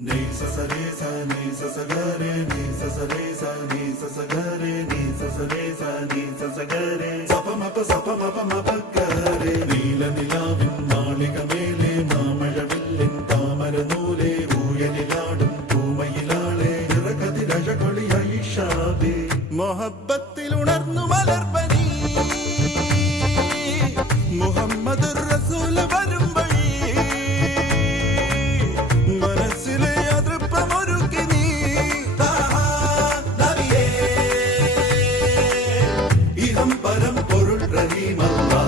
Ni sa sa re sa ni sa sa ga re ni sa sa re sa ni sa sa ga re ni sa sa re sa ni sa sa ga re sa pa ma pa ga re നീല നിലാവിൻ മാളികമേലെ മാമഴവില്ലിൻ താമരനൂലെ ഊയലിലാടും പൂമയിലാളെ നിറകതിരഴകൊളിയായി ഷാബി മൊഹബ്ബത്തിൽ ഉണർന്നു മലർപ്പനി മുഹമ്മദ് റസൂൽ വരും വഴി മനസ്സിലെ അതൃപ്പമൊരുക്കി നീ നബിയേ ഇഹം പരം പൊരുൾ റഹീമല്ലാ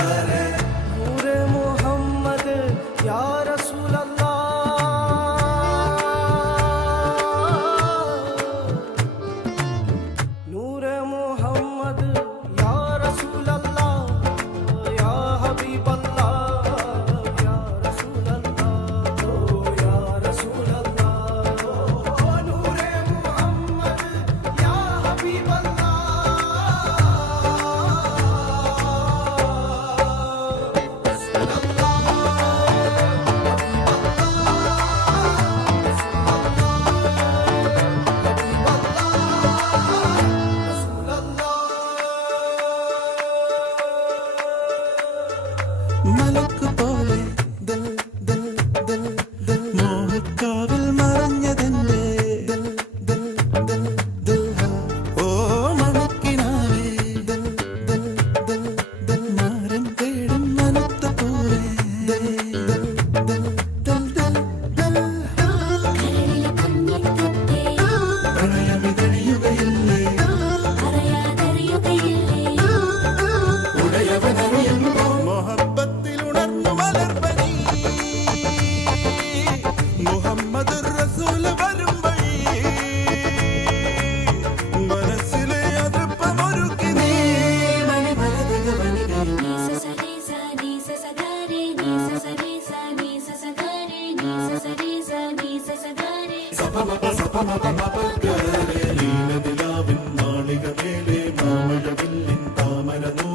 नूरे मोहम्मद या रसूल अल्लाह नूरे मोहम्मद या रसूल अल्लाह या हबीब अल्लाह या रसूल अल्लाह या रसूल अल्लाह नूरे मोहम्मद या हबीब अल्लाह മലക്ക് പോലെ ദിൽ ദിൽ ദിൽ ദിൽ മോഹക്കാവിൽ മറഞ്ഞതെന്റെ ദിൽ ദിൽ ദിൽ ദിൽ ഓ മണക്കിനാവേ ദിൽ ദിൽ ദിൽ ദിൽ മാരം തേടും മനത്ത പോലെ ദിൽ ദിൽ ദിൽ ദിൽ ദിൽ കരളിലെ കുഞ്ഞിത്തത്തെ പ്രണയമിതണിയുകയില്ലേ അറിയാതറിയുകയില്ലേ ഉടയവനറിയുന്നു മൊഹബ്ബത്തിൽ ഉണർന്നു മലർപ്പനി മുഹമ്മദ് റസൂൽ വരും വഴി മനസ്സിലെ അതൃപ്പമൊരുക്കി നീ നീ സസരേ സാ നീ സസഗാരേ നീ സസരേ സാ നീ സസഗാരേ നീ സസരേ സാ നീ സസഗാരേ നീല നിലാവിൻ മാളികമേലെ മാമഴവില്ലിൻ താമരനൂ